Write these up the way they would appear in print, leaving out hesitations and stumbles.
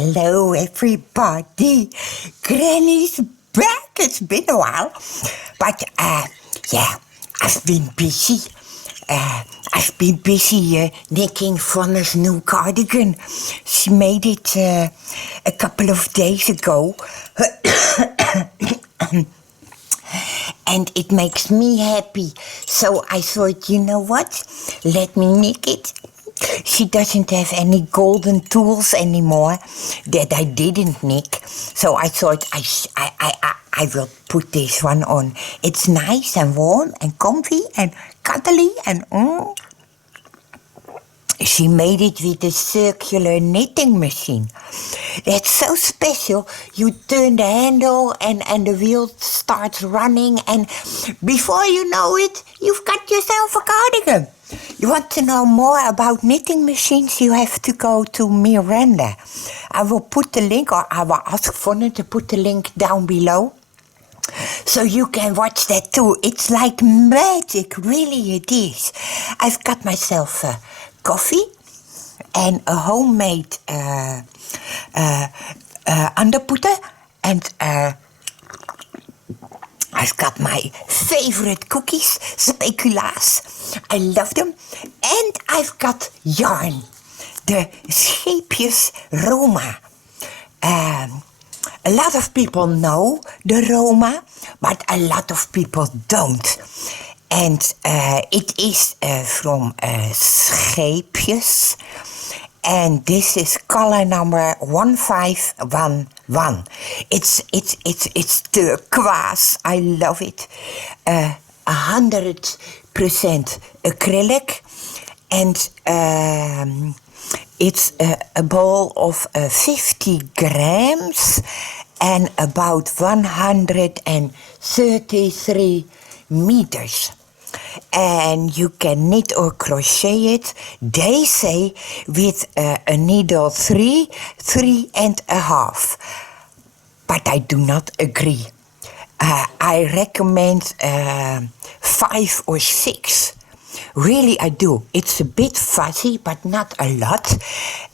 Hello everybody, Granny's back. It's been a while, but I've been busy. I've been busy knitting Vonna's new cardigan. She made it a couple of days ago, and it makes me happy. So I thought, you know what? Let me knit it. She doesn't have any golden tools anymore that I didn't nick. So I thought I will put this one on. It's nice and warm and comfy and cuddly and She made it with a circular knitting machine. That's so special. You turn the handle and the wheel starts running, and before you know it, you've got yourself a cardigan. You want to know more about knitting machines, you have to go to Miranda. I will put the link, or I will ask Vonna to put the link down below, so you can watch that too. It's like magic, really it is. I've got myself coffee and a homemade underputter, and I've got my favorite cookies, speculaas. I love them. And I've got yarn, the scheepjes Roma. A lot of people know the Roma, but a lot of people don't. And it is from scheepjes. And this is color number 1511. It's turquoise. I love it. 100% acrylic, and it's a ball of 50 grams and about 133 meters. And you can knit or crochet it, they say, with a needle 3.5. But I do not agree. I recommend 5 or 6. Really, I do. It's a bit fuzzy, but not a lot.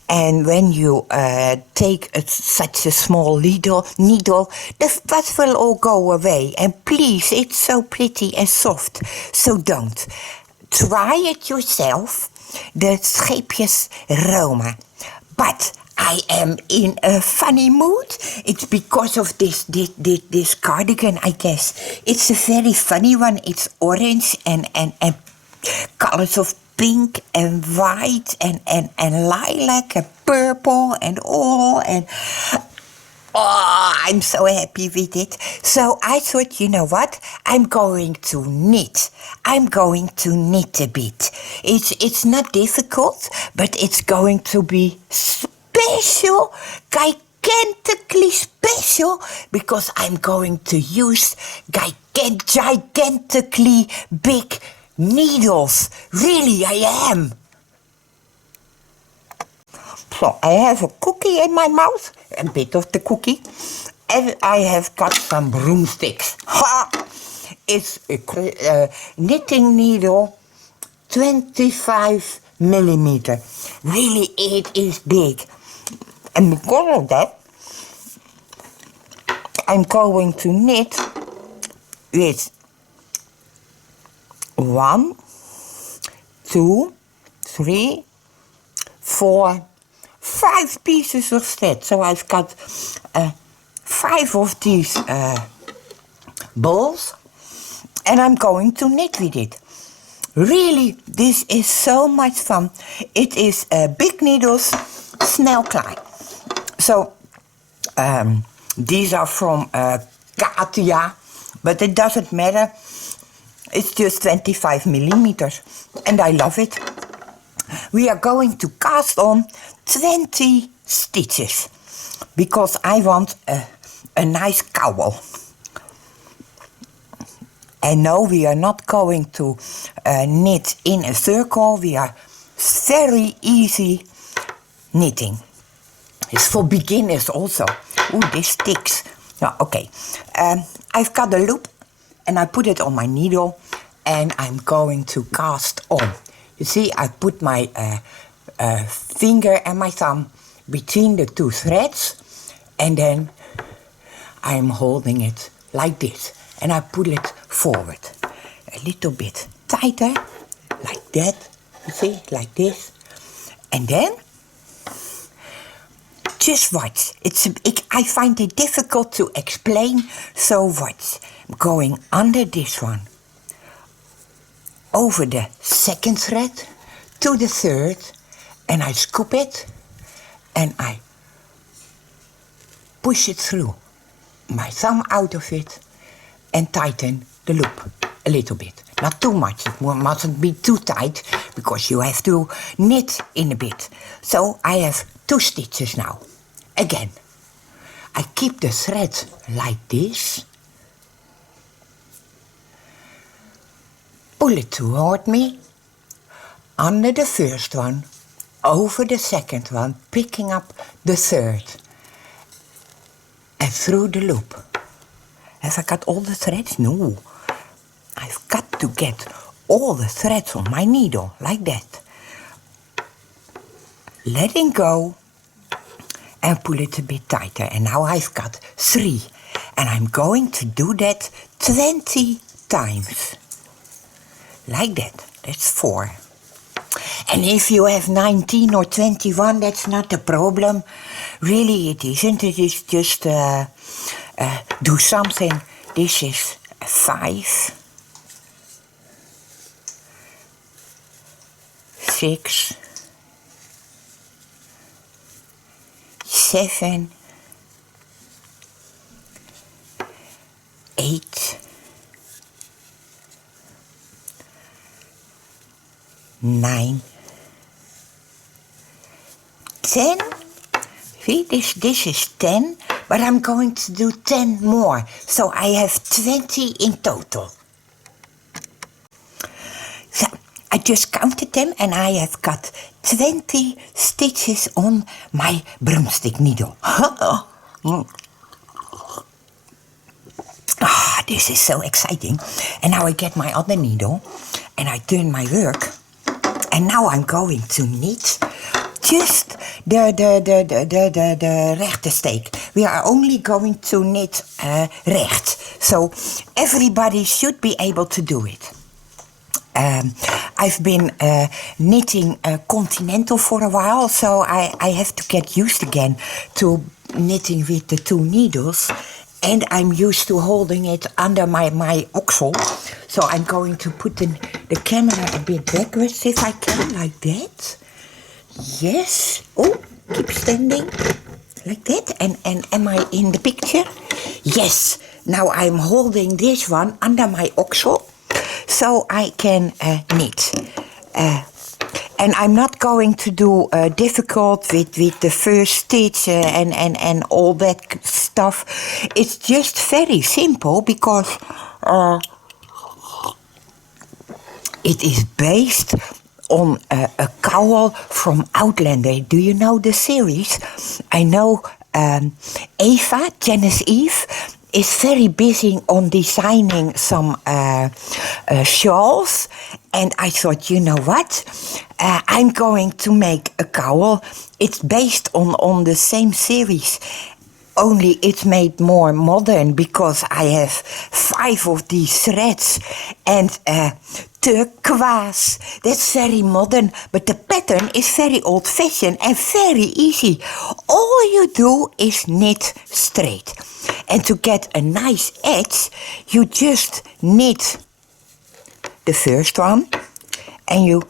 And when you take such a small needle, the fuzz will all go away. And please, it's so pretty and soft. So don't. Try it yourself, the scheepjes Roma. But I am in a funny mood. It's because of this cardigan, I guess. It's a very funny one. It's orange and colors of pink and white and lilac and purple and all. And I'm so happy with it. So I thought, you know what? I'm going to knit. I'm going to knit a bit. It's not difficult, but it's going to be special, gigantically special, because I'm going to use gigantically big needles. Really, I am. So I have a cookie in my mouth, a bit of the cookie, and I have got some broomsticks. Ha! It's a knitting needle, 25 millimeter. Really, it is big. And because of that, I'm going to knit with 1, 2, 3, 4, 5 pieces of thread. So I've got 5 of these balls, and I'm going to knit with it. Really, this is so much fun. It is big needles, snel klaar. So these are from Katia, but it doesn't matter. It's just 25 millimeters, and I love it. We are going to cast on 20 stitches, because I want a nice cowl. And no, we are not going to knit in a circle. We are very easy knitting. It's for beginners also. Ooh, this sticks. No, okay. I've got the loop, and I put it on my needle, and I'm going to cast on. You see, I put my finger and my thumb between the two threads, and then I'm holding it like this, and I pull it forward a little bit tighter, like that. You see, like this, and then just watch. I find it difficult to explain, so watch. I'm going under this one, over the second thread to the third, and I scoop it, and I push it through my thumb out of it, and tighten the loop a little bit. Not too much, it mustn't be too tight, because you have to knit in a bit. So I have 2 stitches now. Again, I keep the thread like this, pull it toward me, under the first one, over the second one, picking up the third, and through the loop. Have I got all the threads? No. I've got to get all the threads on my needle, like that. Letting go, and pull it a bit tighter. And now I've got 3. And I'm going to do that 20 times. Like that. That's 4. And if you have 19 or 21, that's not a problem. Really, it isn't. It is just do something. This is 5, 6, 7, 8, 9, 10. See, this is 10, but I'm going to do 10 more. So I have 20 in total. So I just counted them, and I have got 20 stitches on my broomstick needle. This is so exciting. And now I get my other needle, and I turn my work, and now I'm going to knit just the rechte steek. We are only going to knit recht. So everybody should be able to do it. I've been knitting continental for a while, so I have to get used again to knitting with the 2 needles. And I'm used to holding it under my oxel. So I'm going to put the camera a bit backwards if I can, like that. Yes. Oh, keep standing. Like that. And am I in the picture? Yes. Now I'm holding this one under my oxel, so I can knit. And I'm not going to do difficult with the first stitch and all that stuff. It's just very simple, because it is based on a cowl from Outlander. Do you know the series? I know Eva, Janice Eve, is very busy on designing some shawls, and I thought, you know what? I'm going to make a cowl. It's based on the same series, only it's made more modern, because I have 5 of these threads, and turquoise. That's very modern, but the pattern is very old-fashioned and very easy. All you do is knit straight. And to get a nice edge, you just knit the first one, and you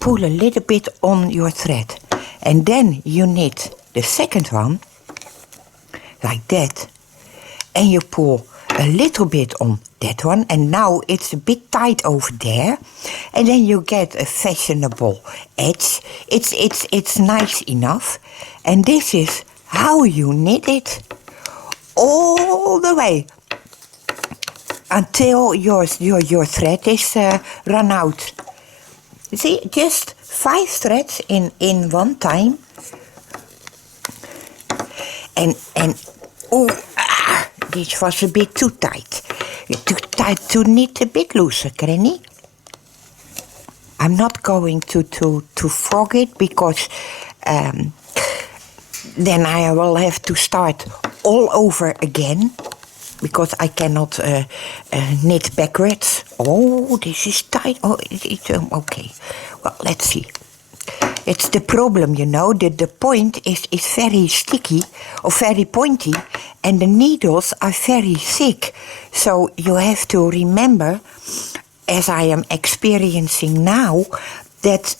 pull a little bit on your thread. And then you knit the second one, like that, and you pull a little bit on that one, and now it's a bit tight over there, and then you get a fashionable edge. It's nice enough, and this is how you knit it all the way until your thread is run out. You see, just 5 threads in one time. And Oh, this was a bit too tight. Too tight to knit a bit looser, Granny. I'm not going to frog it because then I will have to start all over again because I cannot knit backwards. Oh, this is tight. Oh, it's okay. Well, let's see. It's the problem, you know, that the point is very sticky or very pointy and the needles are very thick. So you have to remember, as I am experiencing now, that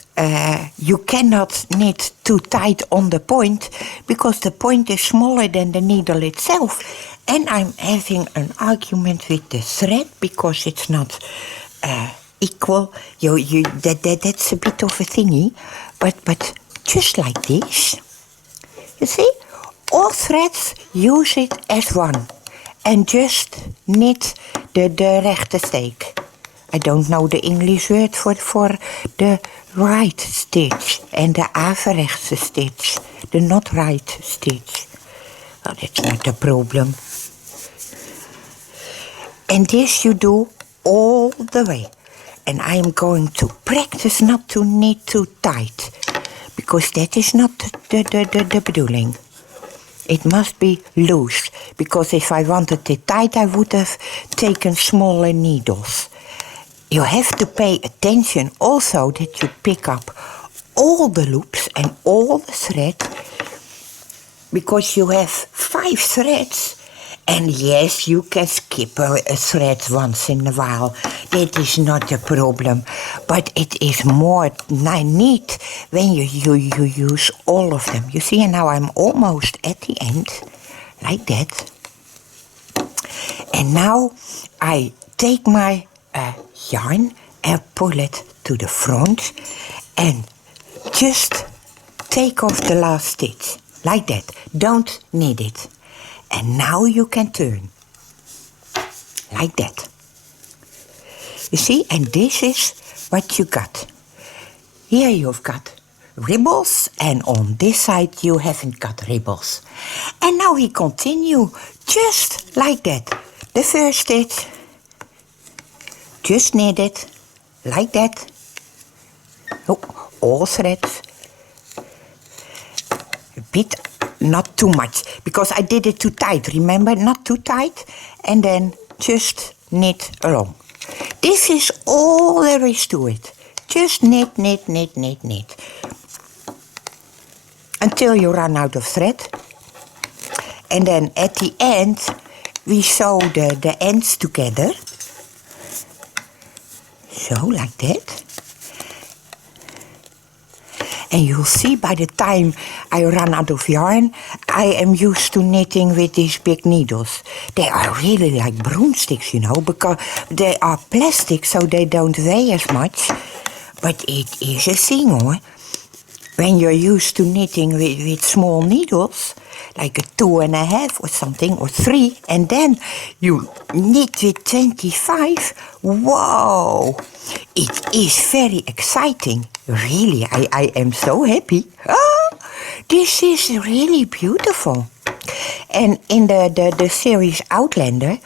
you cannot knit too tight on the point because the point is smaller than the needle itself. And I'm having an argument with the thread because it's not equal. That's a bit of a thingy. But just like this, you see, all threads use it as one. And just knit the rechte steek. I don't know the English word for the right stitch and the averechtse stitch, the not right stitch. Well, that's not a problem. And this you do all the way. And I am going to practice not to knit too tight, because that is not the bedoeling. It must be loose, because if I wanted it tight, I would have taken smaller needles. You have to pay attention also that you pick up all the loops and all the thread, because you have 5 threads. And yes, you can skip a thread once in a while. That is not a problem. But it is more neat when you use all of them. You see, and now I'm almost at the end, like that. And now I take my yarn and pull it to the front and just take off the last stitch, like that. Don't knit it. And now you can turn, like that. You see, and this is what you got. Here you've got ribbons, and on this side you haven't got ribbons. And now we continue, just like that. The first stitch, just knit it, like that. Oh, all threads. A bit. Not too much, because I did it too tight, remember? Not too tight, and then just knit along. This is all there is to it. Just knit, knit, knit, knit, knit. Until you run out of thread. And then at the end, we sew the ends together. So, like that. And you'll see by the time I run out of yarn, I am used to knitting with these big needles. They are really like broomsticks, you know, because they are plastic, so they don't weigh as much. But it is a thing, hoor. When you're used to knitting with small needles, like a 2.5 or something, or 3, and then you knit with 25, whoa! It is very exciting. Really, I am so happy. Oh, this is really beautiful. And in the series Outlander,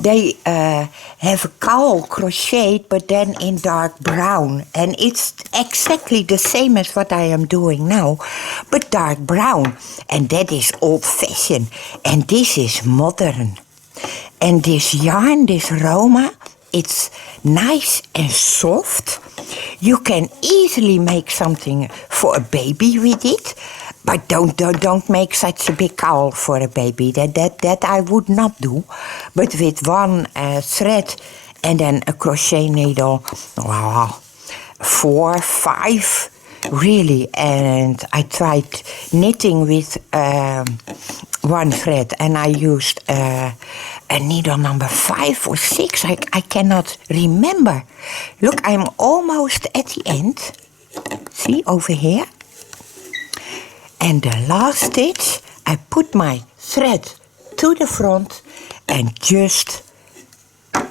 they have a cowl crocheted, but then in dark brown. And it's exactly the same as what I am doing now, but dark brown. And that is old-fashioned. And this is modern. And this yarn, this Roma, it's nice and soft. You can easily make something for a baby with it. But don't make such a big cowl for a baby. That I would not do. But with one thread and then a crochet needle, 4, 5, really. And I tried knitting with one thread, and I used a needle number 5 or 6. I cannot remember. Look, I'm almost at the end. See, over here. And the last stitch, I put my thread to the front and just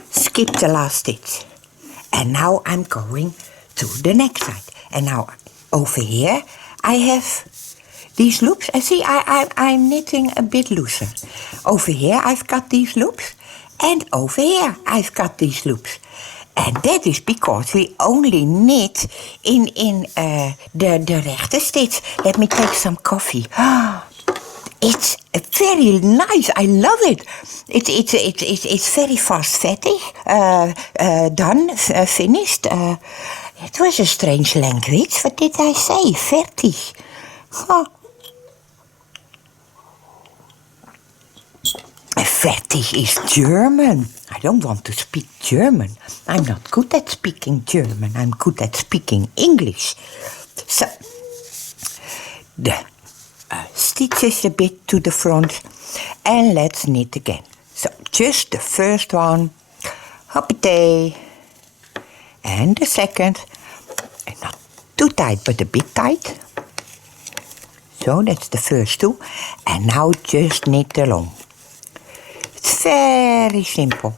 skip the last stitch. And now I'm going to the next side. And now over here I have these loops. And see, I'm knitting a bit looser. Over here I've got these loops. And over here I've got these loops. And that is because we only knit in the rechte stitch. Let me take some coffee. It's very nice. I love it. It's very fast fertig. Done, finished. It was a strange language. What did I say? Fertig. Huh. Fertig is German. I don't want to speak German. I'm not good at speaking German. I'm good at speaking English. So, the stitches a bit to the front. And let's knit again. So, just the first one. Hoppatee. And the second. And not too tight, but a bit tight. So, that's the first two. And now just knit along. It's very simple.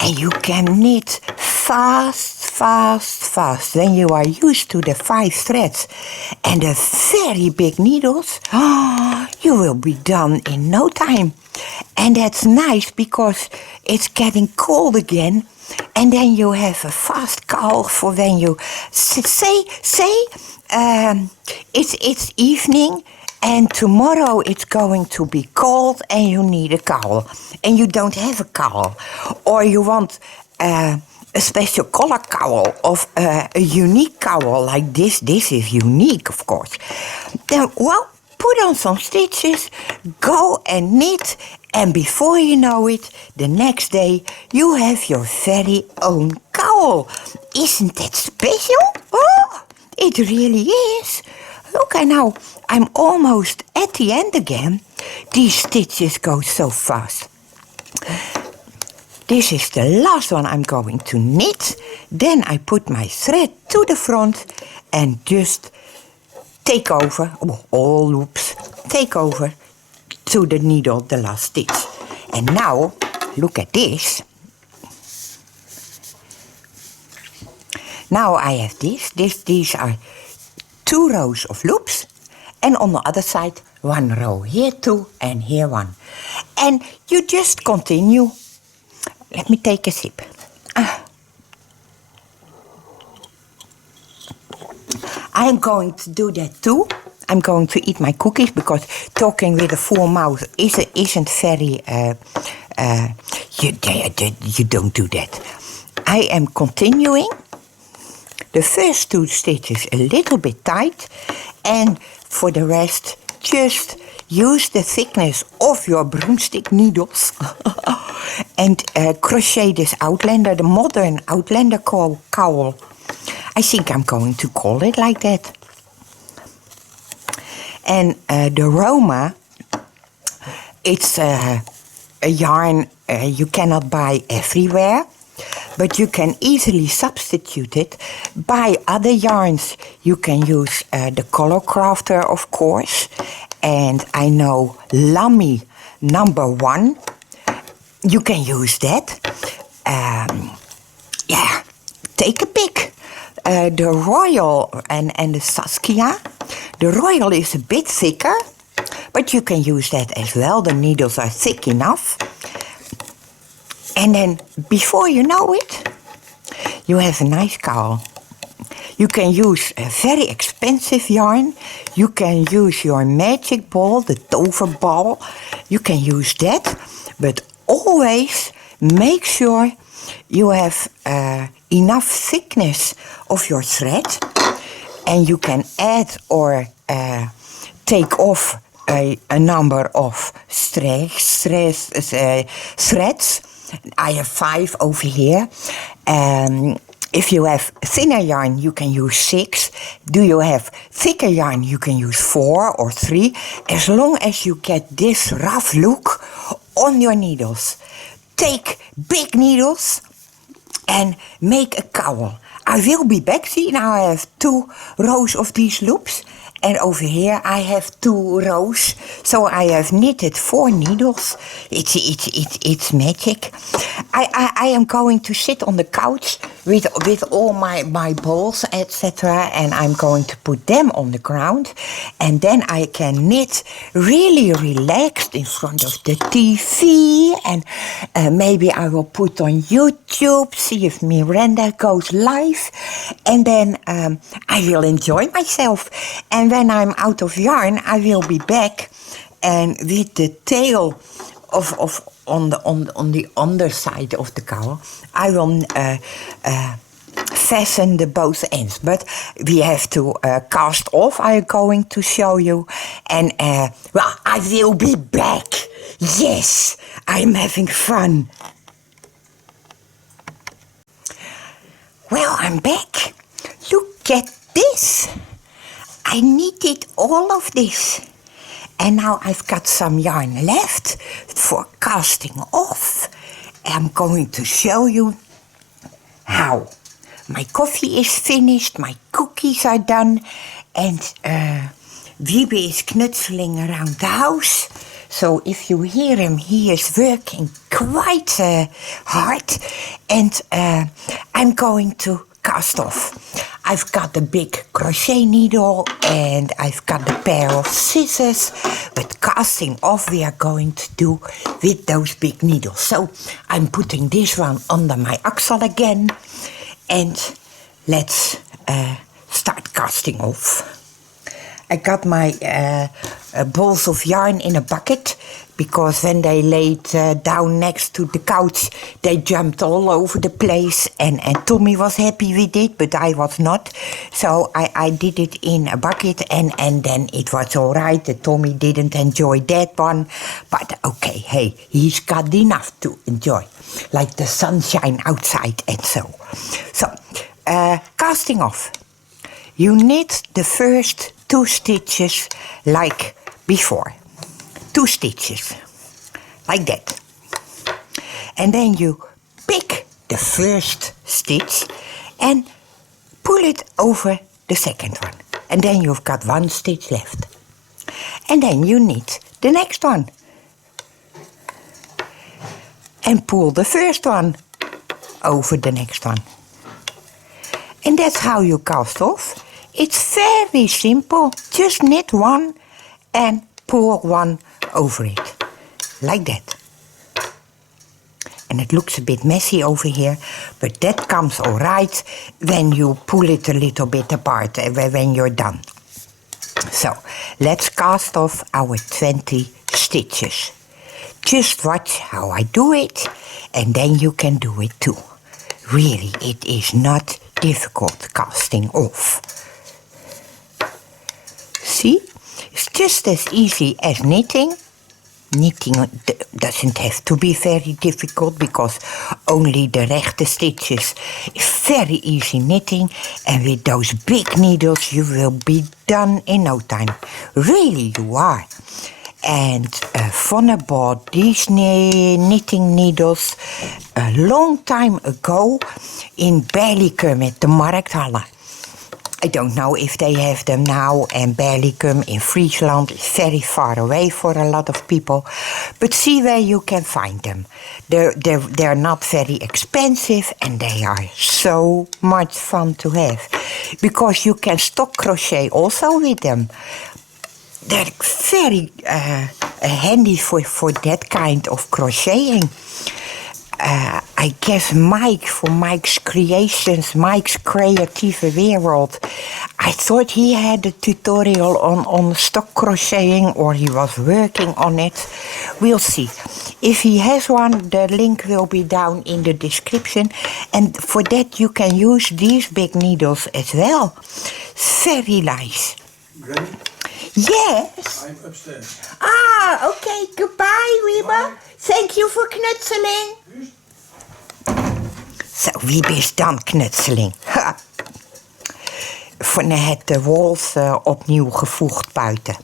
And you can knit fast, fast, fast. When you are used to the 5 threads and the very big needles, you will be done in no time. And that's nice because it's getting cold again. And then you have a fast cowl for when you say it's evening. And tomorrow it's going to be cold and you need a cowl. And you don't have a cowl. Or you want a special color cowl of a unique cowl like this. This is unique, of course. Then, well, put on some stitches, go and knit. And before you know it, the next day you have your very own cowl. Isn't that special? Oh, it really is. Look, and now I'm almost at the end again. These stitches go so fast. This is the last one I'm going to knit. Then I put my thread to the front and just take over, all loops, take over to the needle, the last stitch. And now, look at this. Now I have these are 2 rows of loops, and on the other side 1 row. Here 2 and here 1. And you just continue. Let me take a sip. I'm going to do that too. I'm going to eat my cookies because talking with a full mouth isn't very... you don't do that. I am continuing. The first 2 stitches a little bit tight, and for the rest just use the thickness of your broomstick needles and crochet this outlander, the modern outlander cowl. I think I'm going to call it like that. And the Roma, it's a yarn you cannot buy everywhere. But you can easily substitute it by other yarns. You can use the Color Crafter, of course. And I know Lamy #1. You can use that. Take a pick. The Royal and the Saskia. The Royal is a bit thicker. But you can use that as well. The needles are thick enough. And then, before you know it, you have a nice cowl. You can use a very expensive yarn. You can use your magic ball, the toverball. You can use that. But always make sure you have enough thickness of your thread. And you can add or take off a number of threads. I have 5 over here. If you have thinner yarn, you can use 6. Do you have thicker yarn, you can use 4 or 3. As long as you get this rough look on your needles. Take big needles and make a cowl. I will be back. See, now I have 2 rows of these loops. And over here I have 2 rows. So I have knitted 4 needles. It's magic. I am going to sit on the couch with all my balls, etc. And I'm going to put them on the ground. And then I can knit really relaxed in front of the TV. And maybe I will put on YouTube, see if Miranda goes live. And then I will enjoy myself. And when I'm out of yarn, I will be back. And with the tail of on the underside of the cowl, I will fasten the both ends. But we have to cast off. I'm going to show you, and well, I will be back. Yes, I'm having fun. Well, I'm back. Look at this. I knitted all of this. And now I've got some yarn left for casting off. I'm going to show you how. My coffee is finished, my cookies are done, and Wiebe is knutseling around the house. So if you hear him, he is working quite hard, and I'm going to cast off. I've got a big crochet needle and I've got a pair of scissors, but casting off we are going to do with those big needles. So I'm putting this one under my axle again, and let's start casting off. I got my balls of yarn in a bucket, because when they laid down next to the couch, they jumped all over the place, and Tommy was happy with it, but I was not. So I did it in a bucket, and then it was all right. Tommy didn't enjoy that one, but okay, hey, he's got enough to enjoy, like the sunshine outside and so. So, casting off. You knit the first 2 stitches like before. 2 stitches, like that. And then you pick the first stitch and pull it over the second one. And then you've got 1 stitch left. And then you knit the next one. And pull the first one over the next one. And that's how you cast off. It's very simple. Just knit 1 and pull 1 over it, like that. And it looks a bit messy over here, but that comes all right when you pull it a little bit apart, when you're done. So, let's cast off our 20 stitches. Just watch how I do it, and then you can do it too. Really, it is not difficult casting off. See? It's just as easy as knitting. Knitting doesn't have to be very difficult, because only the rechte stitches is very easy knitting, and with those big needles you will be done in no time. Really you are. And Vonne bought these knitting needles a long time ago in Berlicum at the Markthalle. I don't know if they have them now, and Berlicum in Friesland is very far away for a lot of people. But see where you can find them. They're not very expensive, and they are so much fun to have. Because you can stock crochet also with them. They're very handy for that kind of crocheting. I guess Mike, for Mike's Creations, Mike's Creatieve Wereld, I thought he had a tutorial on stock crocheting, or he was working on it. We'll see. If he has one, the link will be down in the description. And for that you can use these big needles as well. Very nice. Granny? Yes? I'm upstairs. Ah, okay. Goodbye, Wiebe. Thank you for knutseling. Zo, Wiebe is dan knutseling. Ha. Vonne heeft de walls opnieuw gevoegd buiten.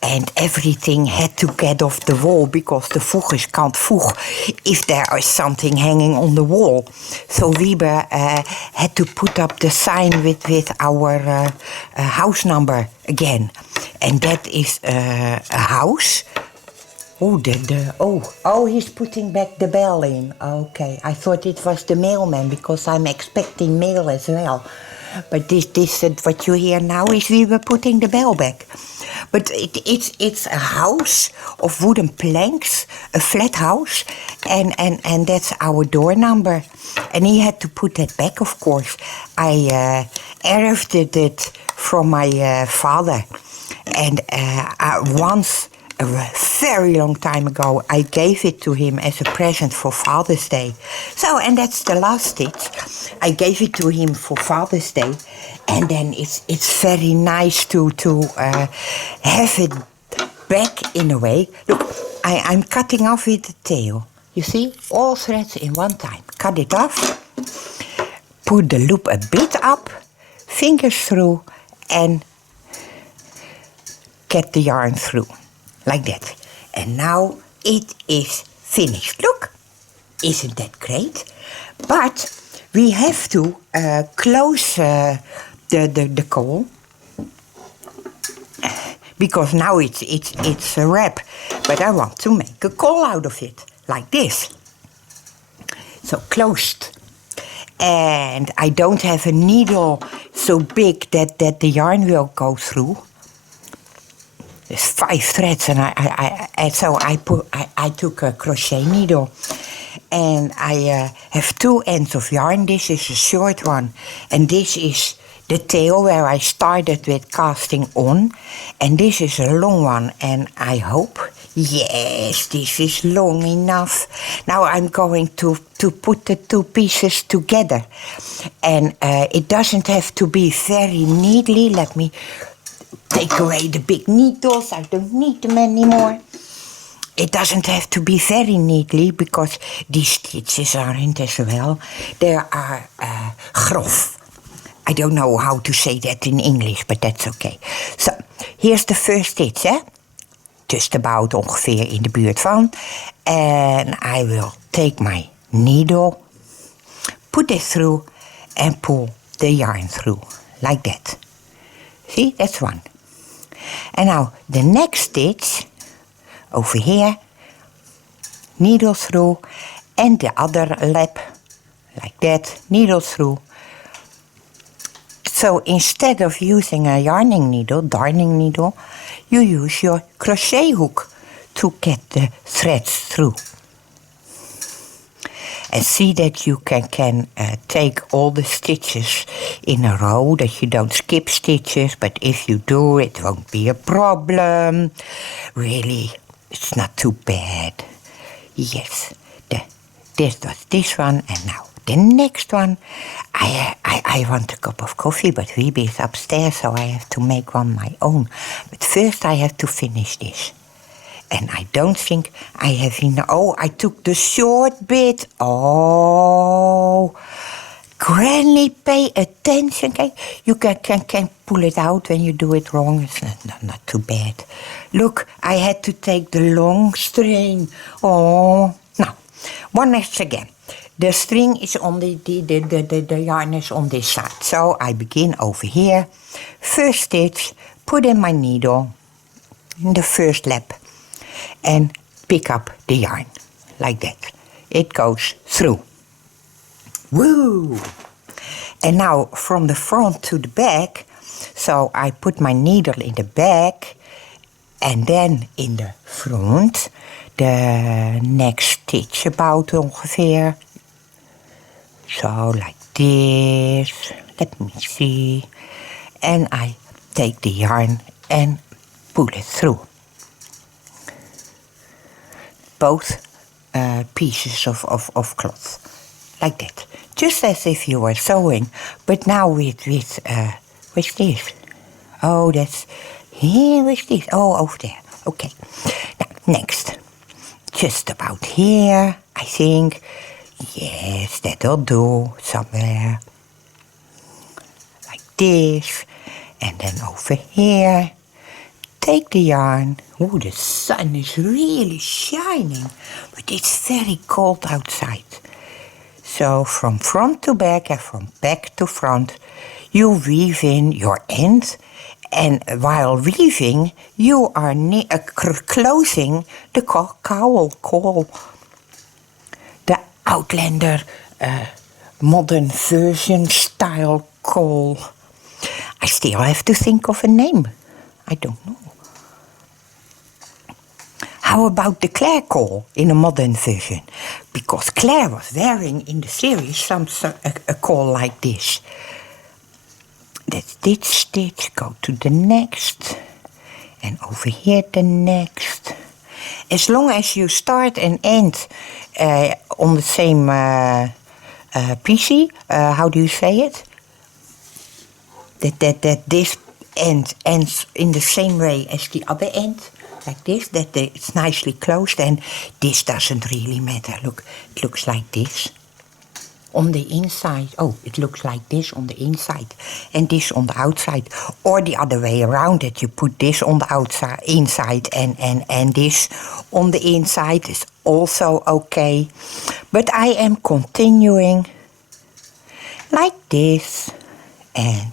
And everything had to get off the wall, because the voegers can't voeg if there is something hanging on the wall. So Wiebe had to put up the sign with our house number again. And that is a house He's putting back the bell in. Okay, I thought it was the mailman because I'm expecting mail as well. But this what you hear now is we were putting the bell back. But it's a house of wooden planks, a flat house, and that's our door number. And he had to put that back, of course. I inherited it from my father. And once, a very long time ago, I gave it to him as a present for Father's Day. So, and that's the last stitch. I gave it to him for Father's Day. And then it's very nice to have it back in a way. Look, I'm cutting off with the tail. You see, all threads in one time. Cut it off, put the loop a bit up, fingers through, and get the yarn through, like that. And now it is finished. Look, isn't that great? But we have to close the cowl, because now it's a wrap. But I want to make a cowl out of it, like this. So closed. And I don't have a needle so big that the yarn will go through. There's 5 threads, and so I took a crochet needle, and I have 2 ends of yarn. This is a short one, and this is the tail where I started with casting on, and this is a long one, and I hope, yes, this is long enough. Now I'm going to put the 2 pieces together, and it doesn't have to be very neatly. Let me take away the big needles. I don't need them anymore. It doesn't have to be very neatly because these stitches aren't as well. They are grof. I don't know how to say that in English, but that's okay. So, here's the first stitch, hè? Just about ongeveer in de buurt van. And I will take my needle, put it through, and pull the yarn through, like that. See, that's one. And now the next stitch, over here, needle through, and the other lap, like that, needle through. So instead of using a darning needle, you use your crochet hook to get the threads through. And see that you can take all the stitches in a row, that you don't skip stitches, but if you do, it won't be a problem. Really, it's not too bad. Yes, this was this one, and now the next one. I want a cup of coffee, but Wiebe is upstairs, so I have to make one my own. But first I have to finish this. And I don't think I have enough. Oh, I took the short bit. Oh, Granny, pay attention. Okay? You can pull it out when you do it wrong. It's not too bad. Look, I had to take the long string. Oh, now, one next again. The string is on the yarn is on this side. So I begin over here. First stitch, put in my needle in the first lap. And pick up the yarn, like that. It goes through. Woo! And now from the front to the back, so I put my needle in the back, and then in the front, the next stitch about ongeveer. So like this, let me see. And I take the yarn and pull it through. Both pieces of cloth, like that. Just as if you were sewing, but now with this. Oh, that's here with this. Oh, over there. Okay. Now, next. Just about here, I think. Yes, that'll do. Somewhere. Like this. And then over here. Take the yarn. Oh, the sun is really shining, but it's very cold outside. So from front to back and from back to front, you weave in your end And while weaving, you are closing the cowl. The Outlander modern version style cowl. I still have to think of a name. I don't know. How about the Claire cowl in a modern version? Because Claire was wearing in the series a cowl like this. That's this stitch, go to the next. And over here the next. As long as you start and end on the same PC, how do you say it? That this end ends in the same way as the other end, like this, that it's nicely closed, and this doesn't really matter. Look, it looks like this. On the inside, it looks like this on the inside and this on the outside, or the other way around, that you put this on the outside, inside, and this on the inside is also okay. But I am continuing like this, and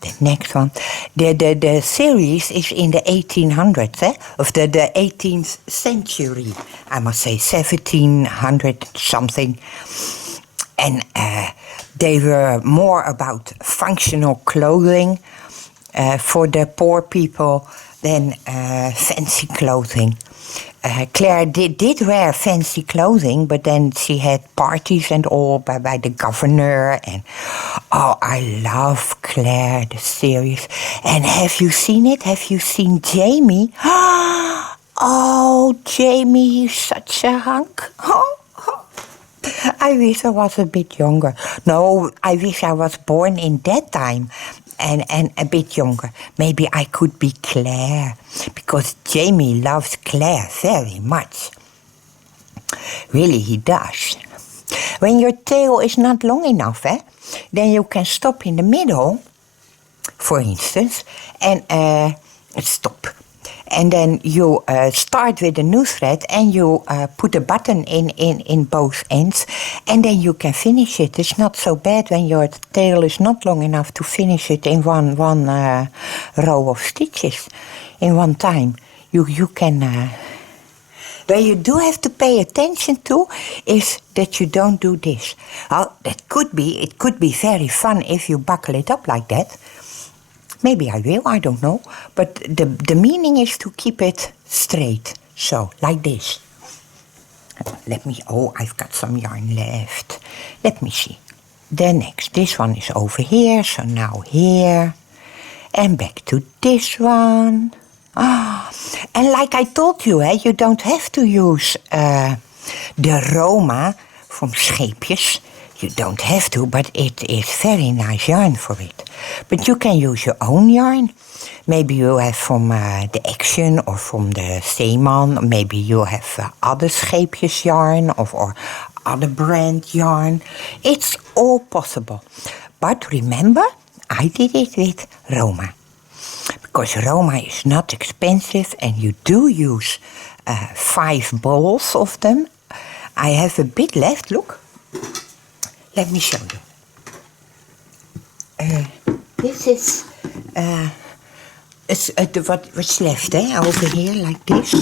the next one. The series is in the 1800s, of the 18th century. I must say 1700 something. And they were more about functional clothing for the poor people than fancy clothing. Claire did wear fancy clothing, but then she had parties and all by the governor. And I love Claire, the series. And have you seen it? Have you seen Jamie? Oh, Jamie, he's such a hunk. I wish I was a bit younger. No, I wish I was born in that time and a bit younger. Maybe I could be Claire, because Jamie loves Claire very much. Really, he does. When your tail is not long enough, then you can stop in the middle, for instance, and stop. And then you start with a new thread and you put a button in both ends, and then you can finish it. It's not so bad when your tail is not long enough to finish it in one row of stitches in one time. You can... What you do have to pay attention to is that you don't do this. Well, it could be very fun if you buckle it up like that. Maybe I will, I don't know. But the meaning is to keep it straight. So, like this. I've got some yarn left. Let me see. The next, this one is over here, so now here. And back to this one. And like I told you, you don't have to use the Roma from Scheepjes. You don't have to, but it is very nice yarn for it. But you can use your own yarn. Maybe you have from the Action or from the Zeeman. Maybe you have other Scheepjes yarn or other brand yarn. It's all possible. But remember, I did it with Roma. Because Roma is not expensive and you do use 5 balls of them. I have a bit left, look. Let me show you. This is what's left, over here, like this.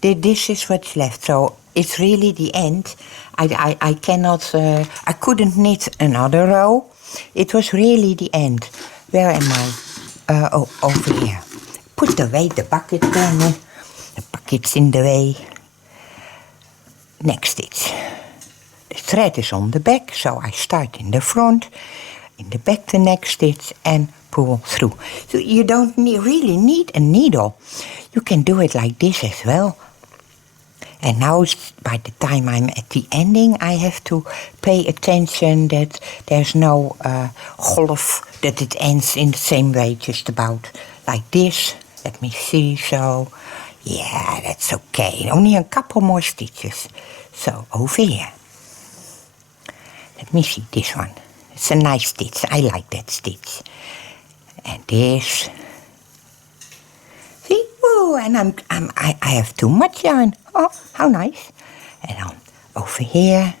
This is what's left, so it's really the end. I cannot, I couldn't knit another row. It was really the end. Where am I? Over here. Put away the bucket then. The bucket's in the way. Next stitch. The thread is on the back, so I start in the front, in the back the next stitch, and pull through. So you don't really need a needle. You can do it like this as well. And now, by the time I'm at the ending, I have to pay attention that there's no golf, that it ends in the same way, just about like this. Let me see, so, yeah, that's okay. Only a couple more stitches. So, over here. Let me see this one. It's a nice stitch. I like that stitch. And this. See? Oh, and I have too much yarn. Oh, how nice. En dan over here.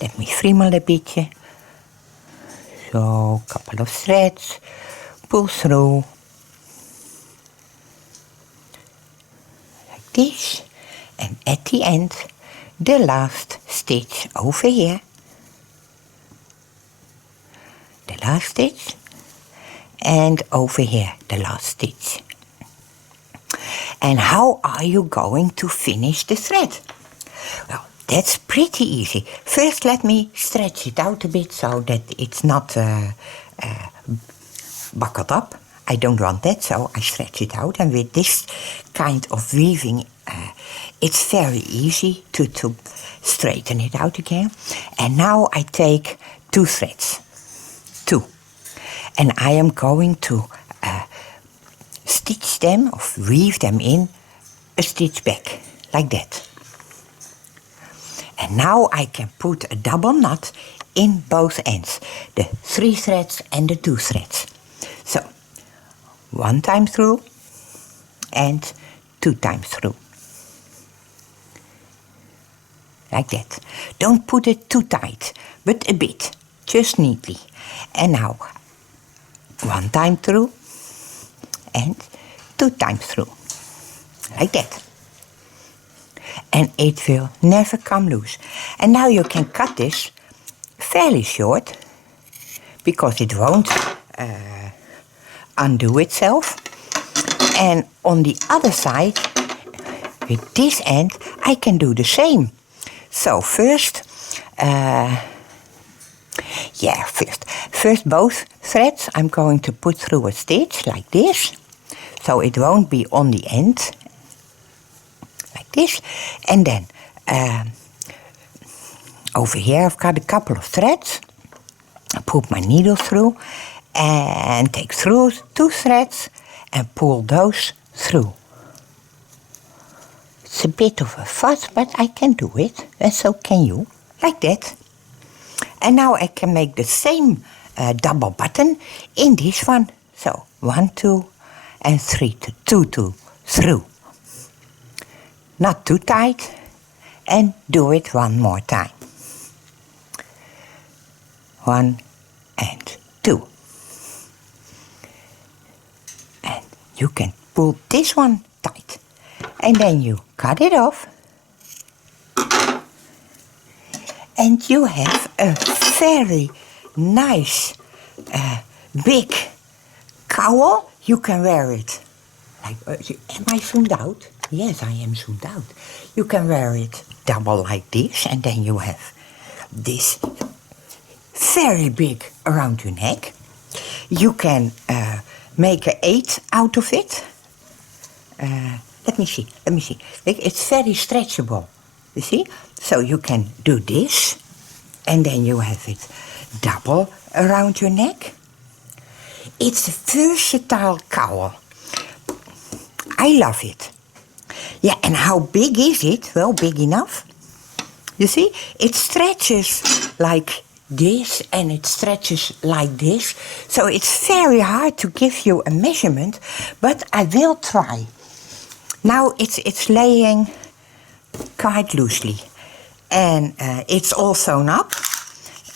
Let me friemel a beetje. So, couple of threads. pull through like this, and at the end the last stitch over here, the last stitch, and over here the last stitch. And how are you going to finish the thread? Well, that's pretty easy. First let me stretch it out a bit so that it's not buckled up. I don't want that, so I stretch it out. And with this kind of weaving, it's very easy to straighten it out again. And now I take 2 threads, 2. And I am going to stitch them or weave them in a stitch back, like that. And now I can put a double knot in both ends, the 3 threads and the 2 threads. So, 1 time through and 2 times through. Like that. Don't put it too tight, but a bit, just neatly. And now, 1 time through and 2 times through, like that. And it will never come loose. And now you can cut this fairly short, because it won't undo itself. And on the other side, with this end, I can do the same. So first both threads I'm going to put through a stitch like this, so it won't be on the end, like this. And then over here I've got a couple of threads. I put my needle through and take through 2 threads and pull those through. It's a bit of a fuss, but I can do it, and so can you, like that. And now I can make the same double button in this one. So 1, 2, and 3, 2, 2, through. Not too tight, and do it 1 more time. 1 and 2. And you can pull this one tight. And then you cut it off. And you have a very nice big cowl. You can wear it like, am I zoomed out? Yes, I am zoomed out. You can wear it double like this, and then you have this very big around your neck. You can make an 8 out of it. Let me see. It's very stretchable, you see? So you can do this, and then you have it double around your neck. It's a versatile cowl. I love it. Yeah, and how big is it? Well, big enough. You see? It stretches like this, and it stretches like this. So it's very hard to give you a measurement, but I will try. Now it's laying quite loosely, and it's all sewn up.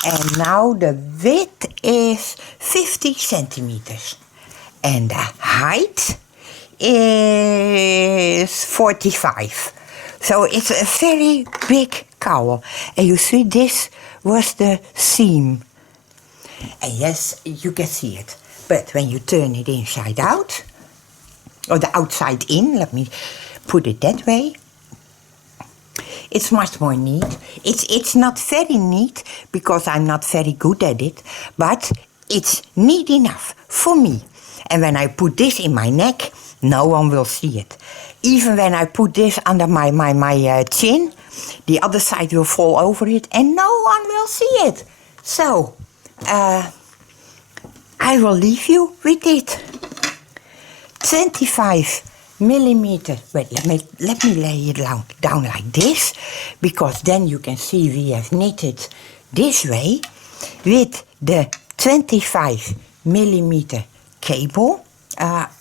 And now the width is 50 centimeters, and the height is 45. So it's a very big cowl. And you see, this was the seam. And yes, you can see it. But when you turn it inside out, or the outside in, let me put it that way, it's much more neat. It's not very neat, because I'm not very good at it, but it's neat enough for me. And when I put this in my neck, no one will see it. Even when I put this under my chin, the other side will fall over it, and no one will see it. So, I will leave you with it. 25 millimeter. Wait, let me lay it down like this, because then you can see we have knitted this way with the 25 millimeter cable.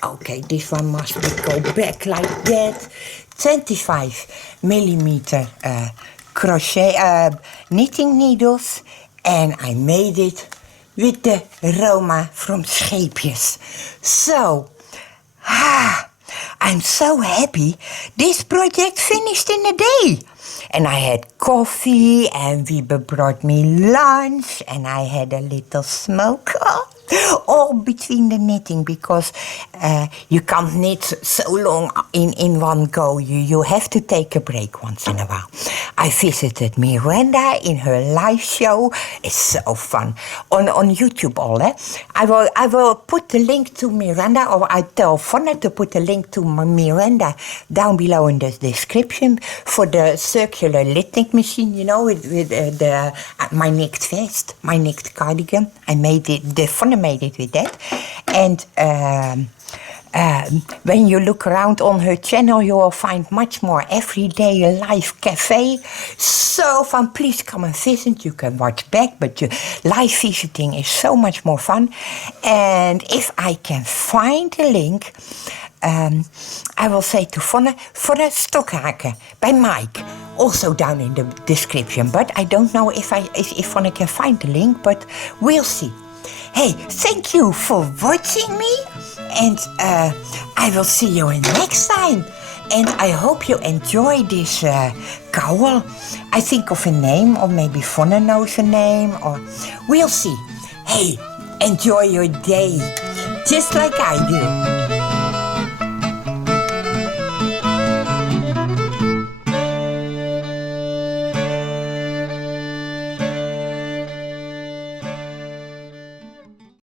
Okay, this one must go back like that. 25 millimeter crochet knitting needles, and I made it with the Roma from Scheepjes. So, I'm so happy this project finished in a day. And I had coffee, and Wiebe brought me lunch, and I had a little smoke. All between the knitting, because you can't knit so long in one go. You have to take a break once in a while. I visited Miranda in her live show. It's so fun. On YouTube all, eh? I will put the link to Miranda, or I tell Vonne to put the link to Miranda down below in the description for the circular knitting machine, you know, with the my knit vest, my knit cardigan. I made it, Vonne made it with that. And when you look around on her channel, you will find much more everyday live cafe. So fun. Please come and visit. You can watch back, but live visiting is so much more fun. And if I can find the link, I will say to Vonne stokhaken by Mike, also down in the description. But I don't know if Vonne can find the link, but we'll see. Hey, thank you for watching me, and I will see you next time. And I hope you enjoy this cowl. I think of a name, or maybe Vonne knows a name, or we'll see. Hey, enjoy your day, just like I do.